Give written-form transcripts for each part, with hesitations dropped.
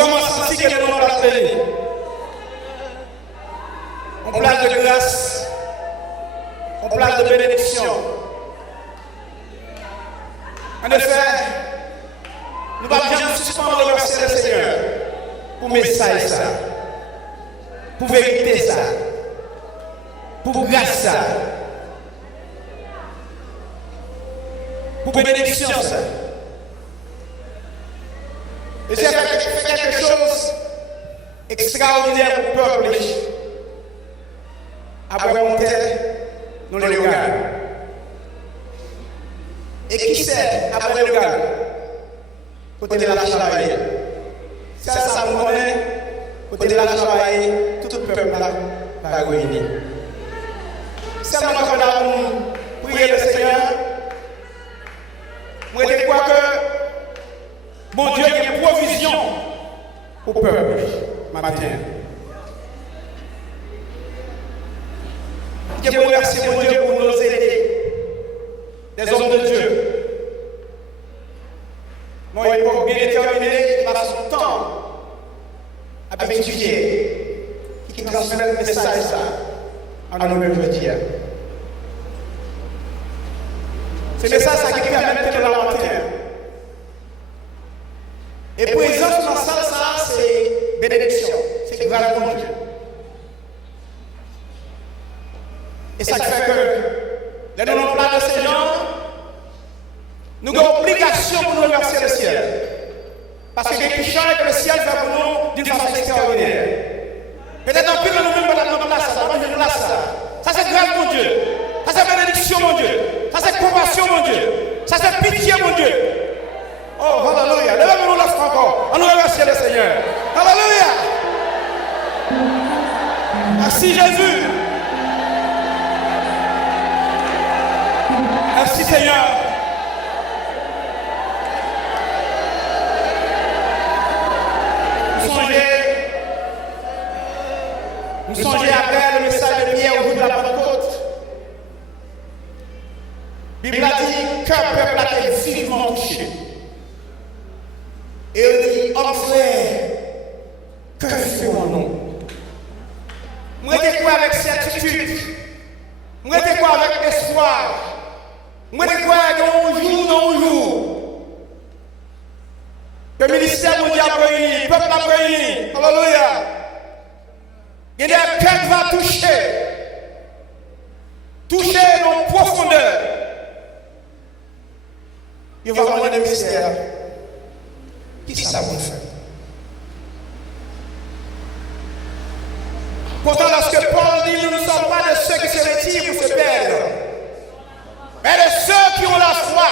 vraiment senti que nous avons place bénie. En place de grâce, en place de bénédiction. En effet, nous ne pouvons jamais suspendre le remercier le Seigneur pour message ça, pour vérité ça, pour grâce ça, pour bénédiction ça. Et c'est quelque chose d'extraordinaire pour le peuple. Après mon terre, nous les Leogane. Et qui sait, après Leogane, côté de la travailler. Ça vous connaît, côté de la travailler, tout le peuple là va réunir. C'est maintenant qu'on a prié le Seigneur. Moi, je crois que mon Dieu a une provision pour le peuple matin. Je vous remercie, mon Dieu, pour nous aider, des hommes de Dieu. Mon époque bien déterminée, qui passe son temps à étudier, qui transmet le message à nous-mêmes aujourd'hui. C'est le message qui permet de l'inventaire. Et présence dans ça, c'est bénédiction, c'est grâce à Dieu. Et ça fait que, dans nos plans de Seigneur, nous avons obligation pour nous remercier le ciel. Parce que les chants que le ciel fait pour nous d'une façon extraordinaire. Peut-être en plus de nous-mêmes, dans notre place, dans notre place. Ça c'est grâce, mon Dieu. Ça c'est bénédiction, mon Dieu. Ça c'est compassion, mon Dieu. Ça c'est pitié, mon Dieu. Oh, alléluia. Levez-nous l'offre encore. On nous remercie le Seigneur. Alléluia. Merci Jésus. Merci Seigneur. Vous songez après le message de Pierre au bout de la Pentecôte. La Bible a dit qu'un peuple a été vivement touché. Et il dit, homme frère, que ferons-nous? Moi, je crois avec certitude. Moi, je crois avec espoir. Moi, je crois dans un jour. Que le ministère mondial a réuni, le peuple a réuni. Alléluia. Il y a des cœurs qui vont toucher nos profondeurs. Il va avoir des mystères. Qui ça vous fait? Pourtant, lorsque Paul dit, nous ne sommes pas de ceux qui se retirent ou se perdent, mais de ceux qui ont la foi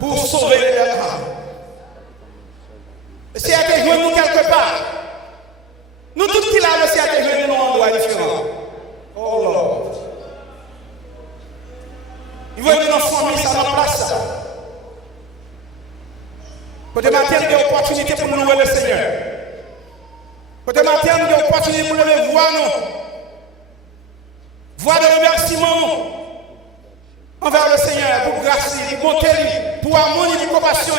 pour sauver leur âme. Le ciel a été joué nous quelque part. Nous tous qui l'avons, le ciel a été joué nous en endroit différent. Oh Lord. Il veut que nos familles ça en place. Côté matin, il y a une opportunité pour nous louer le Seigneur. Côté matin, il y a une opportunité pour nous voir nous. Voir de remerciements envers le Seigneur, pour grâce, pour bonté, pour amour, pour compassion.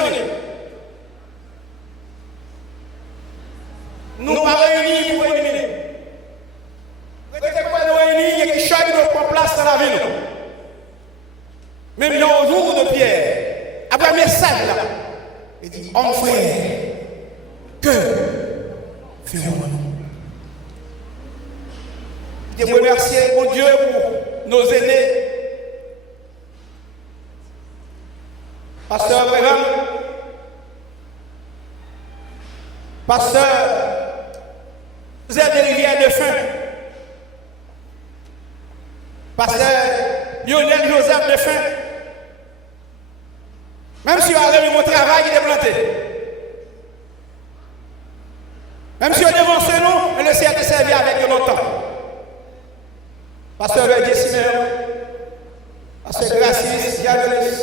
Nous pas réunis pour réunir. Nous n'étions pas réunis et qui chacun de prendre place dans la ville. Même dans le jour de Pierre, après un message là, il dit, homme frère, que ferons-nous? Je vous remercie, mon Dieu, pour nos aînés. Pasteur Avril, Pasteur, vous êtes des rivières de faim. Pasteur Lionel Joseph de faim. Même si vous avez mon travail, il est planté. Même si vous devancez nous, on essaie de servir avec de longtemps. Pasteur Verdie Siméon, Pasteur Gracis, Diabelis,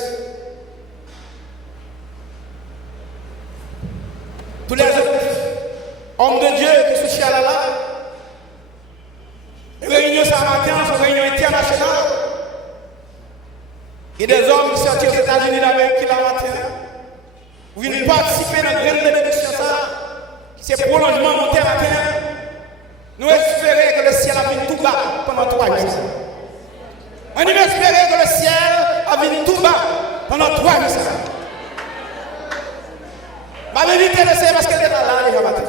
tous les autres hommes de Dieu qui sont chez Allah, réunion ce matin, c'est une réunion internationale. Il y a des hommes qui sont sortis aux États-Unis d'Amérique qui la matin. Vous venez participer dans la grande bénédiction ça. c'est prolongement monté à matin. Nous espérons que le ciel a vu tout bas pendant 3 jours. On espérait que le ciel a vu tout bas pendant 3 jours. Ma vérité, c'est parce qu'elle est là, les matin.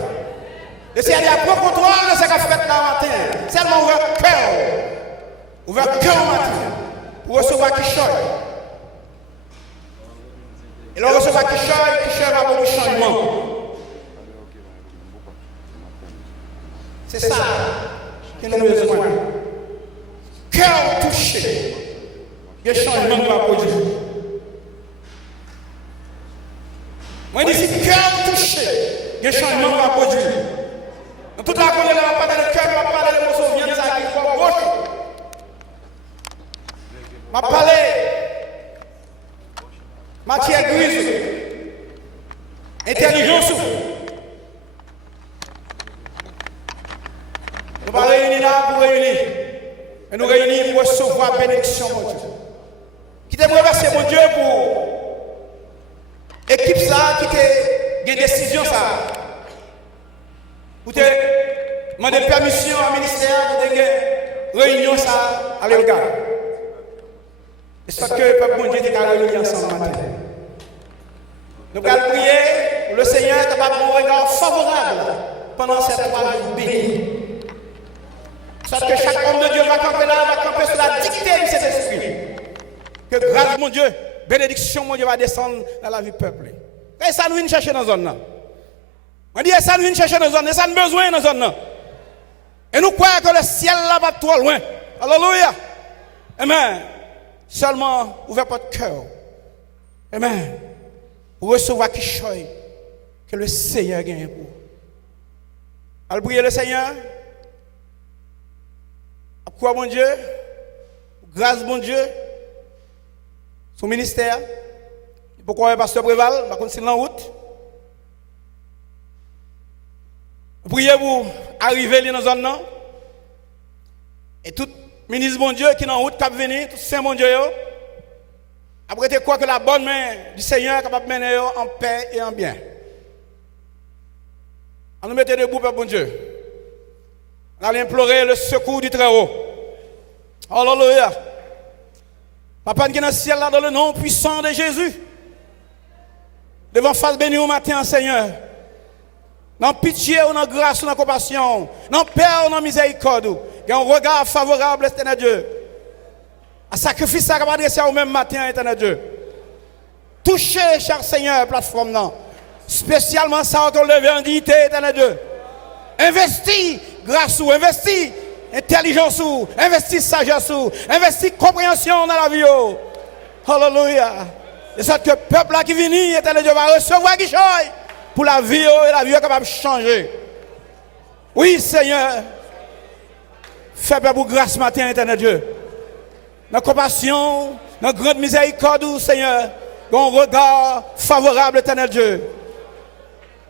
Le ciel a pour contrôle de ce qu'a fait là matin. Seulement ouvert cœur. Ouvert cœur matin. Pour recevoir qui choque. Et le recevoir qui choque va pour le changement. C'est ça que nous avons besoin. Cœur touché. Le changement va produire. Moi, je dis cœur touché. Le changement va produire. Dans toute la colère, on va parler de cœur, on va parler de l'émotion, viens de ça qui va gauche. On va parler matière grise, intelligence. Nous allons réunir là pour réunir. Et nous réunir pour recevoir la bénédiction, mon Dieu. Qui t'a remercié, mon Dieu, pour l'équipe ça, qui t'a une décision ça. Pour te demander permission au ministère pour te réunion ça à Leogane. Et c'est que le peuple mon Dieu est réuni ensemble matin. Nous allons prier pour le Seigneur capable de un regard favorable pendant ces 3 jours bénis. Parce que chaque homme de Dieu va camper là, va camper sur la dictée de cet esprit. Que grâce, mon Dieu, bénédiction, mon Dieu, va descendre dans la vie du peuple. Et ça nous vient chercher dans la zone là. On dit, ça nous vient chercher dans la zone, et ça nous besoin dans la zone là. Et nous croyons que le ciel là va trop loin. Alléluia. Amen. Seulement, ouvrez votre cœur. Amen. Pour recevoir qui choisit que le Seigneur gagne pour. Allez prier le Seigneur. Quoi, mon Dieu? Grâce, mon Dieu. Son ministère. Pourquoi le pasteur Préval? Je vais continuer en route. Priez pour arriver dans la zone. Et tout ministre, mon Dieu, qui est en route, qui est venu, tout saint, mon Dieu. Après, tu crois que la bonne main du Seigneur est capable de mener en paix et en bien. On nous mettait debout, Père, mon Dieu. On allait implorer le secours du Très-Haut. Alléluia. Papa, qui est dans le ciel, là, dans le nom puissant de Jésus. Devant face béni au matin, Seigneur. Dans pitié ou dans grâce ou dans compassion. Dans paix ou dans miséricorde. Il y a un regard favorable, éternel Dieu. Un sacrifice à adresser au même matin, éternel Dieu. Touchez, cher Seigneur, plateforme, non. Spécialement ça, qu'on lève en dignité, éternel Dieu. Investis grâce ou investis intelligence ou investis sagesse ou investis compréhension dans la vie. Alléluia. Et ça que le peuple là qui vient, éternel Dieu, va recevoir qui change pour la vie et la vie est capable de changer. Oui, Seigneur. Fais pour grâce matin, éternel Dieu. Dans compassion, dans grande miséricorde, Seigneur, dans un regard favorable, éternel Dieu.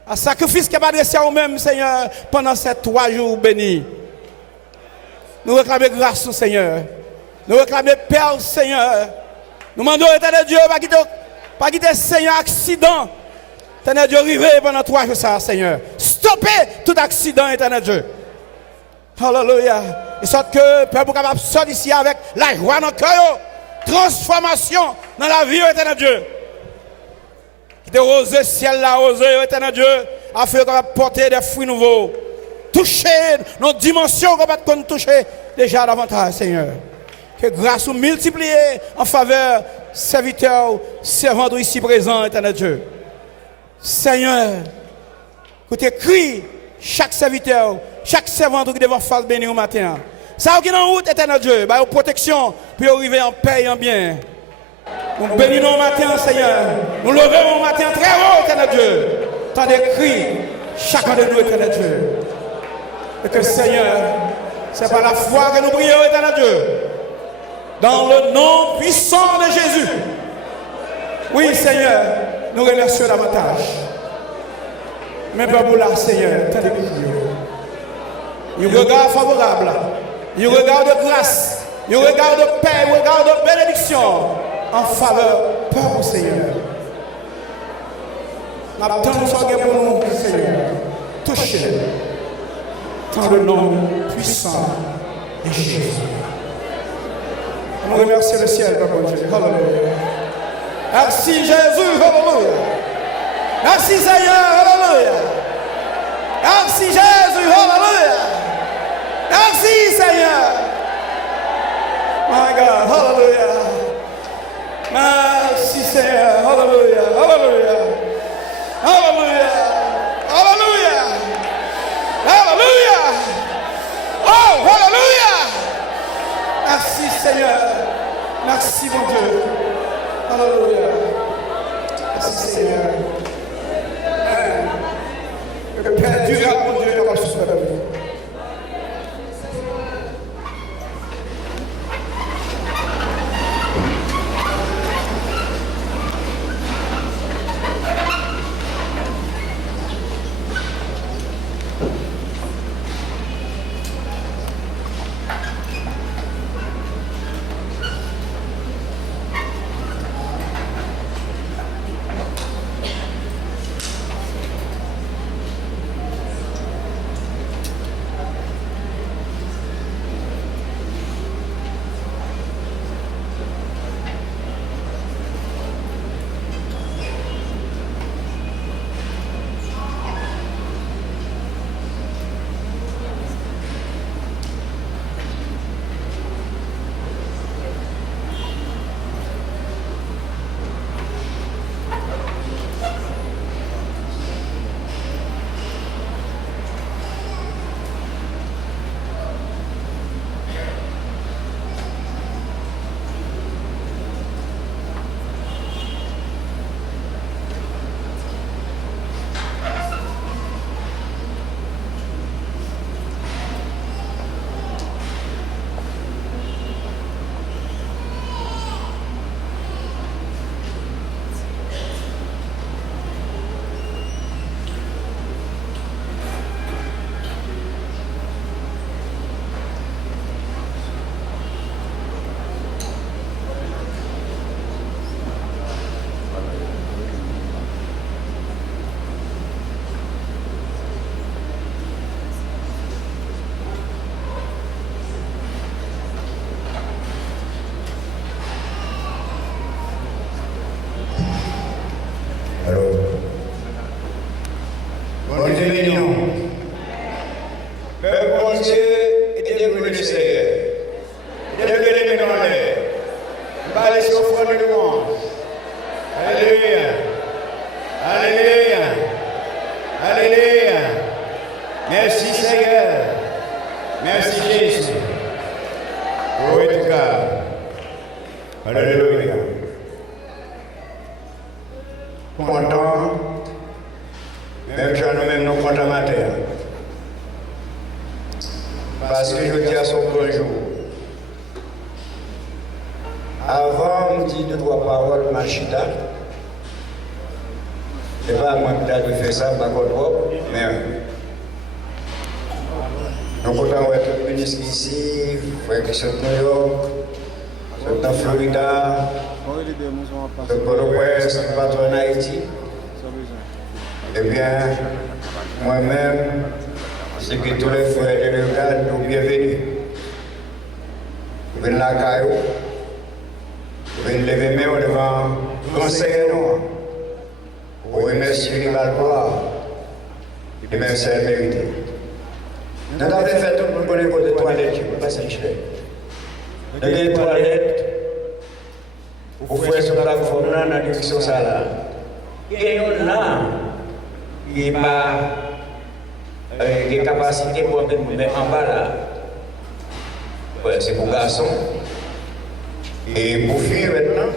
Un sacrifice qui va adressé à nous-mêmes, Seigneur, pendant ces 3 jours bénis. Nous réclamons grâce au Seigneur. Nous réclamons paix au Seigneur. Nous demandons, éternel Dieu, pas quitter Seigneur accident. Éternel Dieu, arrivé pendant 3 jours, ça, Seigneur. Stoppez tout accident, éternel Dieu. Alléluia. Et sorte que le peuple capable de sortir ici avec la joie dans le cœur. Transformation dans la vie, éternel Dieu. Qui te rose le ciel là, rose, éternel Dieu, afin qu'on va porter des fruits nouveaux. Toucher nos dimensions qu'on va toucher déjà davantage, Seigneur. Que grâce ou multipliée en faveur serviteurs, servantes ici présents, éternel Dieu. Seigneur, que tu écris chaque serviteur, chaque servante qui devant face béni au matin. Ça qui est en route, éternel Dieu, bah, protection, puis arriver en paix et en bien. Nous bénissons au matin, Seigneur. Nous levons au matin très haut, éternel Dieu. Tant d'écrit, chacun de nous, éternel Dieu. Et que, Seigneur, c'est par la foi que nous prions, éternel Dieu. Dans le nom puissant de Jésus. Oui, Seigneur, nous remercions davantage. Mais pas pour là, Seigneur, tant d'écrit. Il regarde favorable. Il regarde de grâce. Il regarde de paix. Il regarde de bénédiction. En faveur, peur, Seigneur. Nous attendons pour nous, Seigneur. Touche péchés. Dans le nom puissant de Jésus. On remercie le ciel, Papa Dieu. Alléluia. Merci Jésus, alléluia. Merci Seigneur, alléluia. Merci Jésus, alléluia. Merci Seigneur. My God, alléluia. Merci Seigneur, alléluia, alléluia. Alléluia. Alléluia. Alléluia. Oh, alléluia. Merci Seigneur. Merci mon Dieu. Alléluia. Merci Seigneur. Amen. Le Père durable, mon Dieu, par ce soir. Eh bien, moi-même, c'est que tous les frères de Leogane nous bienvenus. Vous venez la caillou, vous venez lever main devant le conseil noir. Vous remerciez les Balbois, les mercenaires mérités. Nous avons fait tout le monde pour des toilettes, je ne peux pas s'enchaîner. Nous avons des toilettes pour faire ce plateforme dans la direction de ça. Et on a qui n'a pas de capacité pour mettre en bas là. Ouais, c'est pour garçons. Et pour filles maintenant,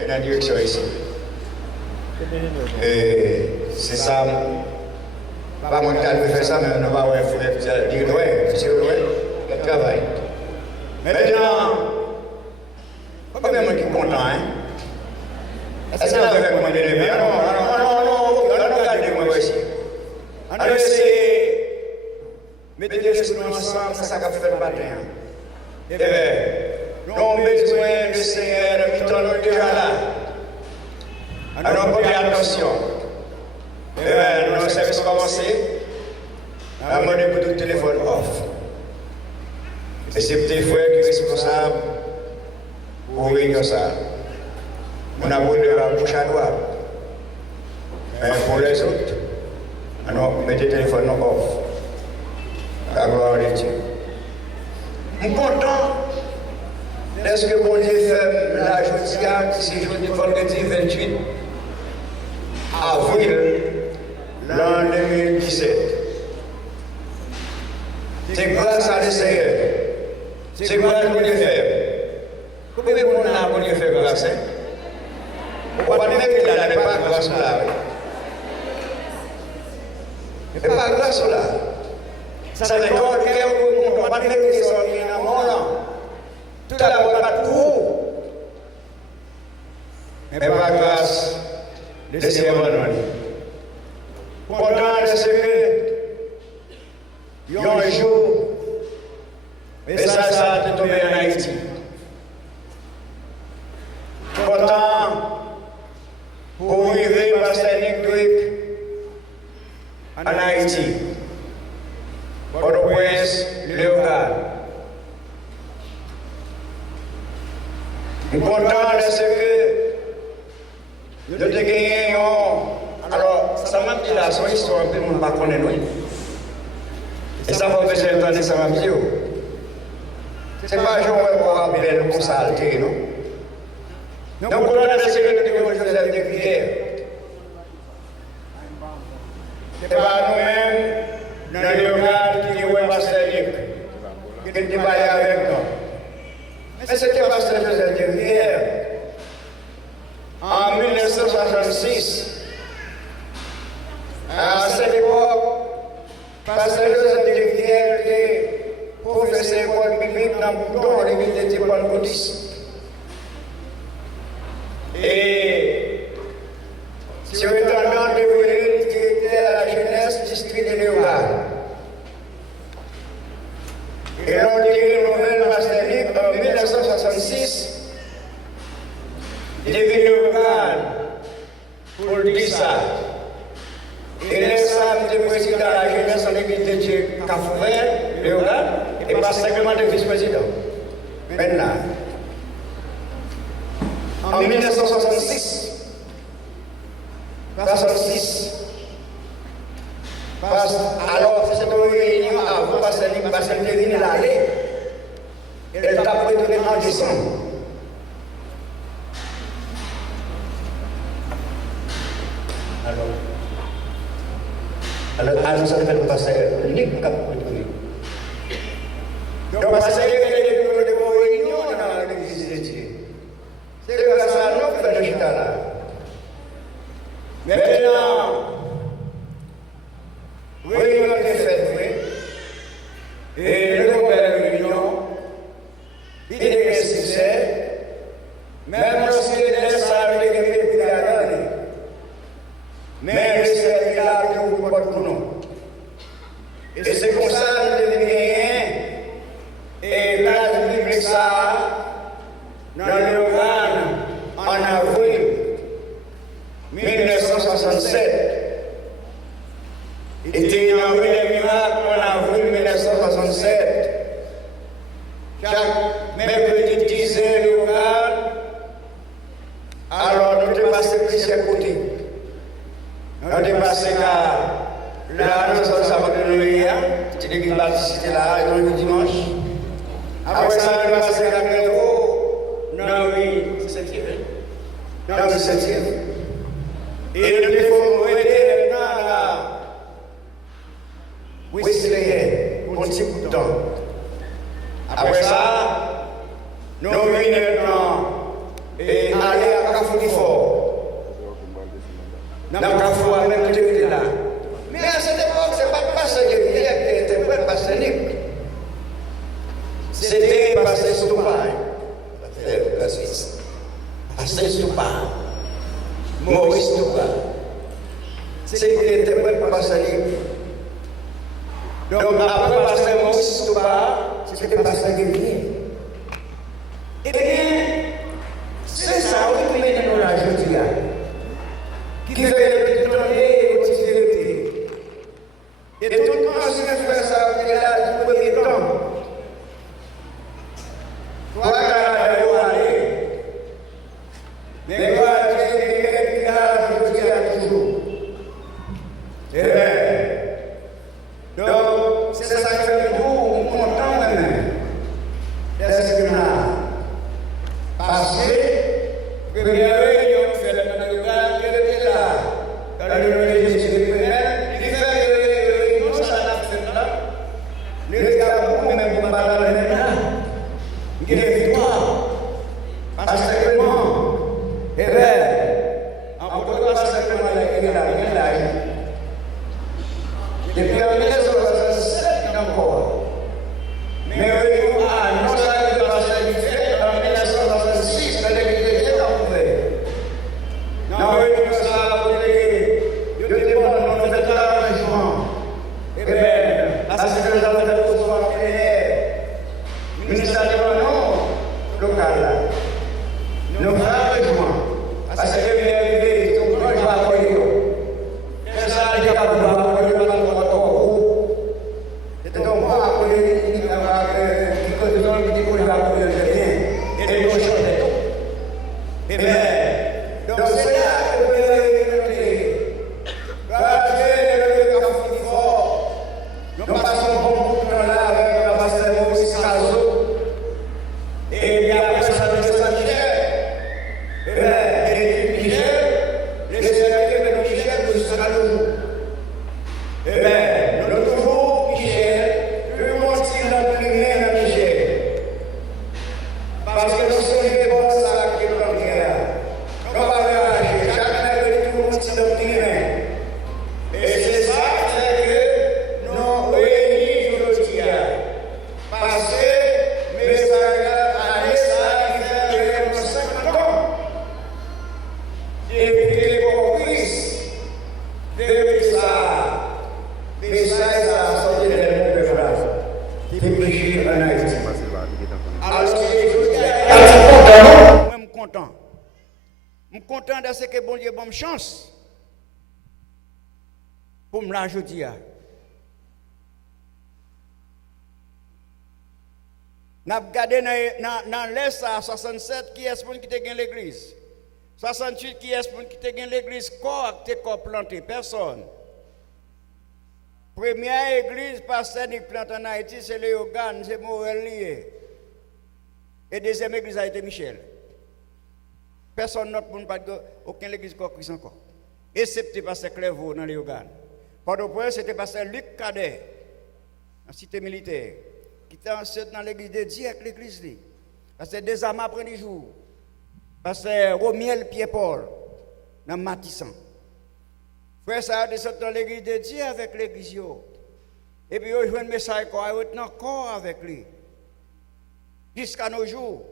il y a une direction ici. Et c'est ça. Pas mon cas de faire ça, mais on va voir dire ouais, c'est vrai, le travail. Maintenant, pas même qui est content, hein? Est-ce qu'on va recommander les biens? Non, regardez-moi ici. On va essayer de mettre les choses ensemble, ça va faire le matin. Eh bien, nous avons besoin de Seigneur, de mettre déjà là. Alors, prenez attention. Eh bien, nous avons service commencé. a demandé pour tout le téléphone off. Et c'est petit frère qui est responsable pour réunion ça. On a voulu la bouche à droite. Mais pour les autres, on met le téléphone off. La gloire de Dieu. Je suis content. Est-ce que bon Dieu fait la journée qui c'est jeudi vendredi 28 avril l'an 2017. C'est grâce à l'Essayeur. C'est grâce à bon Dieu fait. Comment on a bon Dieu fait grâce? On va dire que là n'est pas grâce là. Il n'est pas grâce là. Ça veut dire qu'on va dire que c'est un amour. Tout à l'heure, pas trop. Mais pas grâce de ces moments. Pourtant, c'est que il y a un jour, et ça a tombé en Haïti. Pourtant, pour arriver à Pasteur en Haïti, Port-au-Prince, Leogane. Je suis content de ce que nous avons gagné. Alors, ça m'a dit là, son histoire, je ne sais pas connaître. Et ça va faire le temps de ça m'a dit. Ce n'est pas un jour où on va rappeler le comme ça altéré, non? Nous sommes contents de ce que nous avons Joseph de Laguerre. Ce n'est pas nous-mêmes, dans le Leogane, qui est Pasteur Nick, qui travaille avec nous. Mais c'était Pasteur Joseph de Laguerre. En 1966, à cette époque, Pasteur Joseph de Laguerre était professeur d'école biblique dans Boudon, l'église de Pentecôtiste. Et sur le temps de qui était à la jeunesse district de Leogane. Et lors des nouvelles Pasteur en 1966, il est venu au Leogane pour dire ça. Et les femmes étaient président de la jeunesse en l'église de Dieu Cafouret, Leogane, et pas simplement de vice-président. Maintenant, en 1966, alors cette réunion avant parce qu'elle était venue l'aller, elle t'a prédonné en décembre. Alors, ça fait le pasteur Nick Cap. Donc, parce qu'il y a des réunions dans l'église de Dieu. C'est grâce à nous que nous sommes là. Maintenant, réunion est faite, oui. Et le nouvelle réunion, il est nécessaire, même lorsqu'il est salé de depuis la année. Mais le Seigneur a dit pour nous. Et c'est comme ça que nous devons gagner. Et là, je dis ça dans le Leogane en avril 1967. Il était inauguré les miracles en avril 1967. Chaque mercredi 10h Leogane, alors nous devons passer plusieurs côtés. Nous devons passer là, nous sommes à Noël, c'est l'église baptiste là, le dimanche. Après ça, nous devons passer à Métro, non, oui, c'est 7e. Non, c'est 7e. Et nous devons aider maintenant là. Oui, c'est les pour un petit bout de temps. Après ça, nous venons maintenant et aller à Carrefour. Dans le Carrefour, même côté là. Mais à cette époque, ce n'est pas le pasteur de Laguerre qui était le pasteur Nick. C'était le pasteur Stoupa. Pasteur Stoupa. Maurice Stoupa. C'était le pasteur Nick. Donc après le pasteur Maurice Stoupa, c'était le pasteur de Laguerre. Eh bien, c'est ça qui mène nous la journée. Qui fait le donner aux difficultés. Et tout quand c'est fait ça, il a du premier temps. Toi, mais moi, j'ai toujours. Eh bien, donc, c'est ça qui fait nous content même. Est-ce que là, parce que, première réunion, fait la Leogane, elle était là. Quand le régime de première, il fait réunion, ça l'a fait là. Le gars, beaucoup même, pour parler maintenant. Il y a une victoire. Parce que vraiment, eh bien, en pourquoi parce que vraiment, il est là. Depuis en 1967 encore. Mais non seulement parce qu'il fait en 1966, quand il était enlevé. Non, il ça il était bon, on fait l'arrangement. Eh bien, parce que nous avons fait tout ça, le ministère de l'Union local. Nous avons l'arrangement. Parce que il est arrivé, tout le monde va accueillir. C'est ça, il est capable de content de ce que bon Dieu bonne chance pour me l'ajouter. N'a regardé dans l'Est à 67 qui est pour qui te gagne l'église. 68 qui est pour qui te gagne l'église corps te planté personne. Première église pasteur qui plante en Haïti c'est Leogane, c'est Morel lié. Et deuxième église a été Michel. Personne n'autre pour ne pas aucune église qui encore. Excepté pasteur Clervaux dans Leogane. Port-au-Prince c'était pasteur Luc Cadet en cité militaire. Qui était ensuite dans l'église de Dieu avec l'église. Parce que des amas après 10 jours. Parce que Romiel Pierre-Paul, dans Matissan. Frère, ça a descendu dans l'église de Dieu avec l'église. Et puis, il a joué un message encore avec lui. Jusqu'à nos jours.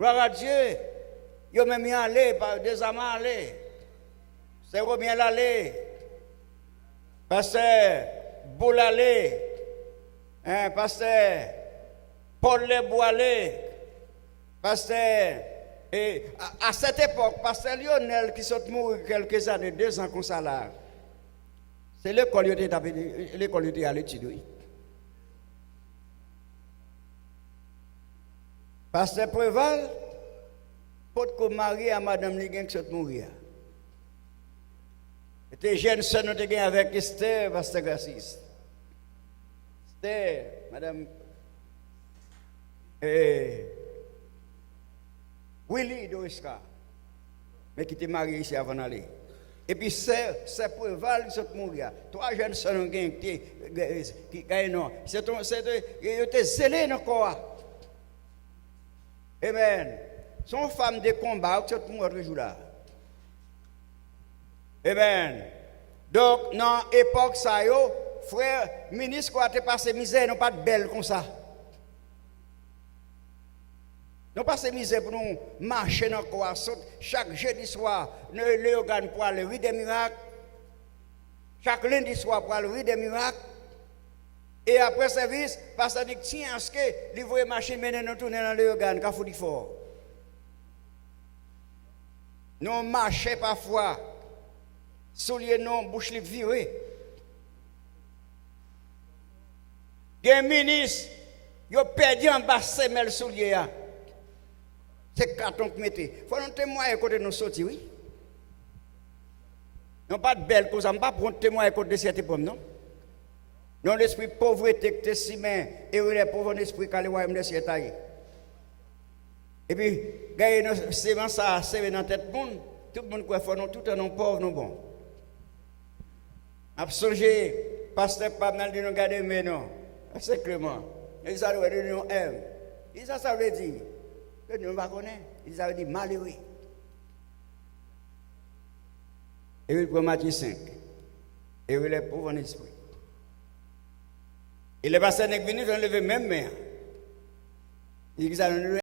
Gloire à Dieu. Il a même y allé, des amas allé. C'est Romiel allé. Parce que Boul allé. Pasteur Paul Leboilé, pasteur, et à cette époque, pasteur Lionel qui sont morts quelques années, 2 ans comme ça là, c'est l'école qui était à l'étude. Pasteur Préval, porte comme mari à madame Ligen qui sont morts. C'était jeune sœur nous était avec Esther, pasteur Gassis. C'était madame Willy Doiska, mais qui était mariée ici avant d'aller. Et puis c'est Préval qui sont morts. 3 jeunes sœurs qui gagnent non. Ils étaient zélés dans le corps. Amen. Sont femmes de combat qui sont mortes ce jour-là. Amen. Donc dans l'époque ça yo. Frère, ministre, quoi, t'es passé misère, non pas de belle comme ça. Non pas de misère pour nous marcher dans le corps. Chaque jeudi soir, nous Leogane pour aller rue des miracles. Chaque lundi soir pour aller rue des miracles. Et après service, pasteur dit tiens, est-ce que livrer machine mener nous tourner dans Leogane, qu'a foutu fort. Nous marchons parfois, souliers non, bouche libre virée. un ministre, il a perdu en bas semelle soulier. C'est carton que mettez. Il faut nous témoigner côté nous sortir, oui. Non pas de belle cause, on ne pas prendre témoin côté de cette pomme, non. Non, l'esprit pauvreté que tu es et les pauvres esprit quand les royaumes de ciel taillé. Et puis, gagner sément ça, c'est dans tête monde. Tout le monde croit fort, non, tout un pauvre, non bon. Absolument, pasteur pas mal de nous garder, mais non. C'est Clément. Ils ont dit nous aime. Ils ont ça veut dire que nous ne pas connaître. Ils ont dit malheureux. Et il prend Matthieu 5. Et il est pauvre en esprit. Et le pasteur n'est venu, ils ont levé même main. Ils ont